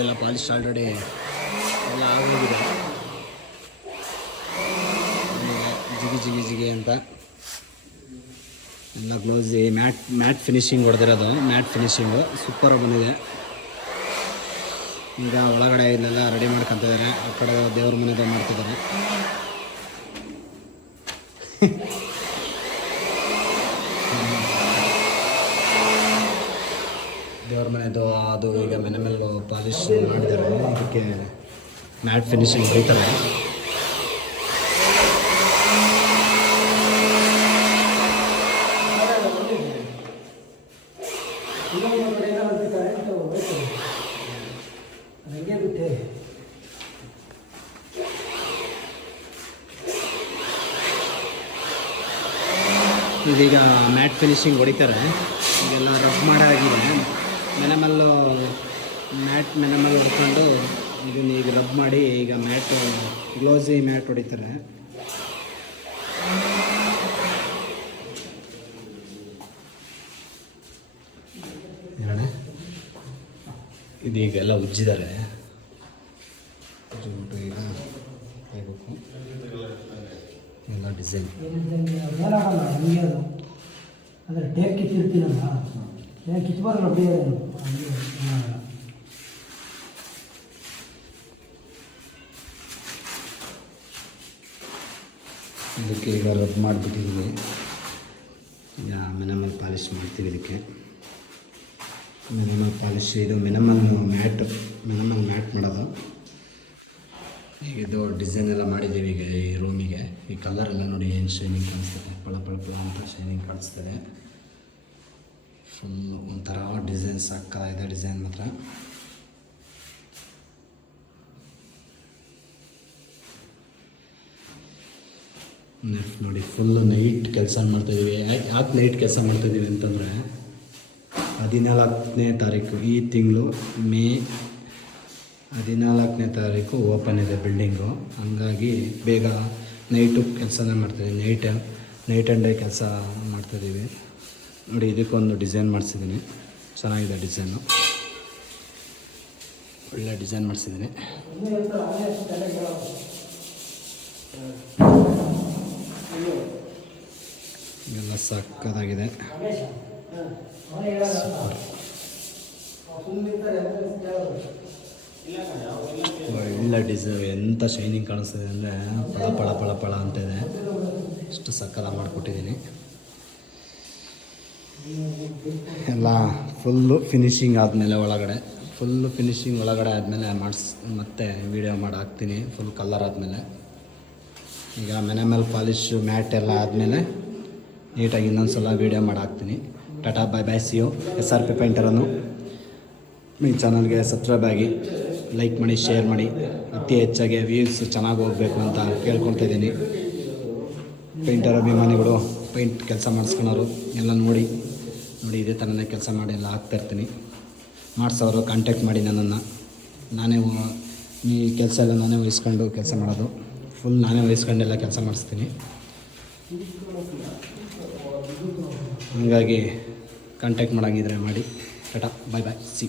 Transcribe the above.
ಇದೆಲ್ಲ polish already ಎಲ್ಲ ಆಗೋಗಿದೆ. ಜಿಗಿ ಅಂತ ಎಲ್ಲ ಗ್ಲೌಸ್ ಮ್ಯಾಟ್ ಫಿನಿಶಿಂಗ್ ಹೊಡೆದಿರೋದು. ಮ್ಯಾಟ್ ಫಿನಿಶಿಂಗು ಸೂಪರ್ ಬಂದಿದೆ. ಈಗ ಒಳಗಡೆ ಇಲ್ಲೆಲ್ಲ ರೆಡಿ ಮಾಡ್ಕೊತಿದ್ದಾರೆ. ಆ ಕಡೆ ದೇವ್ರ ಮನೆದು ಮಾಡ್ತಿದ್ದಾರೆ. ದೇವ್ರ ಮನೆದು ಅದು ಈಗ ಮನೆ ಮೇಲೆ ಪಾಲಿಶ್ ಮಾಡಿದ್ದಾರೆ. ಇದಕ್ಕೆ ಮ್ಯಾಟ್ ಫಿನಿಶಿಂಗ್ ಹೊಡಿತಾರೆ. ಇದೀಗ ಮ್ಯಾಟ್ ಫಿನಿಶಿಂಗ್ ಹೊಡಿತಾರೆ. ಈಗೆಲ್ಲ ರಬ್ ಮಾಡಾಗಿದೆ. ಮೆನೆಮಲ್ಲು ಮೆನೆಮಲ್ ಹೊಡ್ಕೊಂಡು ಇದನ್ನ ಈಗ ರಬ್ ಮಾಡಿ ಈಗ ಮ್ಯಾಟು ಗ್ಲೌಸಿ ಮ್ಯಾಟ್ ಹೊಡಿತಾರೆ. ಇದೀಗೆಲ್ಲ ಉಜ್ಜಿದ್ದಾರೆ. ಈಗ ಎಲ್ಲ ಡಿಸೈನ್ ಅಂದರೆ ಟೇಕ್ ಕಿತ್ತಿರ್ತೀನಲ್ಲ, ಕಿತ್ಬಾರಲ್ಲ ಅಪ್ಪ. ಇದಕ್ಕೆ ಈಗ ರಬ್ ಮಾಡಿಬಿಟ್ಟಿದ್ದೀವಿ. ಈಗ ಮಿನಿಮಲ್ ಪಾಲಿಶ್ ಮಾಡ್ತೀವಿ. ಇದಕ್ಕೆ ಮಿನಿಮಲ್ ಪಾಲಿಶ್ ಇದು ಮಿನಿಮಲ್ ಮ್ಯಾಟ್ ಮಾಡೋದು. ಈಗ ಇದು ಡಿಸೈನ್ ಎಲ್ಲ ಮಾಡಿದ್ದೀವಿ. ಈಗ ಈ ರೂಮಿಗೆ ಈ ಕಲರ್ ಎಲ್ಲ ನೋಡಿ ಏನು ಶೈನಿಂಗ್ ಕಾಣಿಸ್ತದೆ. ಪಳ ಅಂತ ಶೈನಿಂಗ್ ಕಾಣಿಸ್ತದೆ. ಫುಲ್ ಒಂಥರ ಡಿಸೈನ್ ಸಾಕಾಗಿದೆ. ಡಿಸೈನ್ ಮಾತ್ರ ನೆಕ್ಸ್ಟ್ ನೋಡಿ ಫುಲ್ಲು ನೈಟ್ ಕೆಲಸ ಮಾಡ್ತಾಯಿದ್ದೀವಿ. ಯಾಕೆ ನೈಟ್ ಕೆಲಸ ಮಾಡ್ತಾಯಿದ್ದೀವಿ ಅಂತಂದರೆ 14ನೇ ತಾರೀಕು ಈ ತಿಂಗಳು ಮೇ 14ನೇ ತಾರೀಕು ಓಪನ್ ಇದೆ ಬಿಲ್ಡಿಂಗು. ಹಂಗಾಗಿ ಬೇಗ ನೈಟು ಕೆಲಸನೇ ಮಾಡ್ತಾಯಿದ್ದೀವಿ. ನೈಟ್ ಆ್ಯಂಡ್ ಡೇ ಕೆಲಸ ಮಾಡ್ತಾಯಿದ್ದೀವಿ. ನೋಡಿ ಇದಕ್ಕೊಂದು ಡಿಸೈನ್ ಮಾಡಿಸಿದ್ದೀನಿ. ಚೆನ್ನಾಗಿದೆ ಡಿಸೈನು. ಒಳ್ಳೆ ಡಿಸೈನ್ ಮಾಡಿಸಿದ್ದೀನಿ. ಎಲ್ಲ ಸಕ್ಕತ್ತಾಗಿದೆ. ಒಳ್ಳೆ ಡಿಸೈನ್. ಎಂಥ ಶೈನಿಂಗ್ ಕಾಣಿಸ್ತದೆ ಅಂದರೆ ಪಳ ಅಂತಿದೆ. ಅಷ್ಟು ಸಕ್ಕತ್ತಾಗಿ ಮಾಡಿಕೊಟ್ಟಿದ್ದೀನಿ. ಎಲ್ಲ ಫುಲ್ಲು ಫಿನಿಶಿಂಗ್ ಆದಮೇಲೆ ಒಳಗಡೆ ಆದಮೇಲೆ ಮತ್ತೆ ವೀಡಿಯೋ ಮಾಡಿ ಹಾಕ್ತೀನಿ. ಫುಲ್ ಕಲರ್ ಆದಮೇಲೆ ಈಗ ಮನೆ ಮೇಲೆ ಪಾಲಿಶು ಮ್ಯಾಟ್ ಎಲ್ಲ ಆದಮೇಲೆ ನೀಟಾಗಿ ಇನ್ನೊಂದು ಸಲ ವೀಡಿಯೋ ಮಾಡಿ ಹಾಕ್ತೀನಿ. Tata bye bye see you. SRP ಪೇಂಟರನ್ನು ಈ ಚಾನಲ್ಗೆ ಸಬ್ಸ್ಕ್ರೈಬ್ ಆಗಿ, ಲೈಕ್ ಮಾಡಿ, ಶೇರ್ ಮಾಡಿ. ಅತಿ ಹೆಚ್ಚಾಗಿ ವ್ಯೂಸ್ ಚೆನ್ನಾಗಿ ಹೋಗಬೇಕು ಅಂತ ಕೇಳ್ಕೊಳ್ತಾ ಇದ್ದೀನಿ. ಪೇಂಟರ್ ಅಭಿಮಾನಿಗಳು, ಪೇಂಟ್ ಕೆಲಸ ಮಾಡಿಸ್ಕೊಳೋರು ಎಲ್ಲ ನೋಡಿ ಇದೇ ಥರನೇ ಕೆಲಸ ಮಾಡಿ ಎಲ್ಲ ಹಾಕ್ತಾಯಿರ್ತೀನಿ. ಮಾಡಿಸೋರು ಕಾಂಟ್ಯಾಕ್ಟ್ ಮಾಡಿ ನನ್ನನ್ನು. ನಾನೇ ಈ ಕೆಲಸ ಎಲ್ಲ ನಾನೇ ವಹಿಸ್ಕೊಂಡು ಕೆಲಸ ಮಾಡೋದು. ಫುಲ್ ನಾನೇ ವಹಿಸ್ಕೊಂಡೆಲ್ಲ ಕೆಲಸ ಮಾಡಿಸ್ತೀನಿ. ಹಾಗಾಗಿ ಕಾಂಟ್ಯಾಕ್ಟ್ ಮಾಡೋಂಗಿದ್ರೆ ಮಾಡಿ. Tata bye bye C.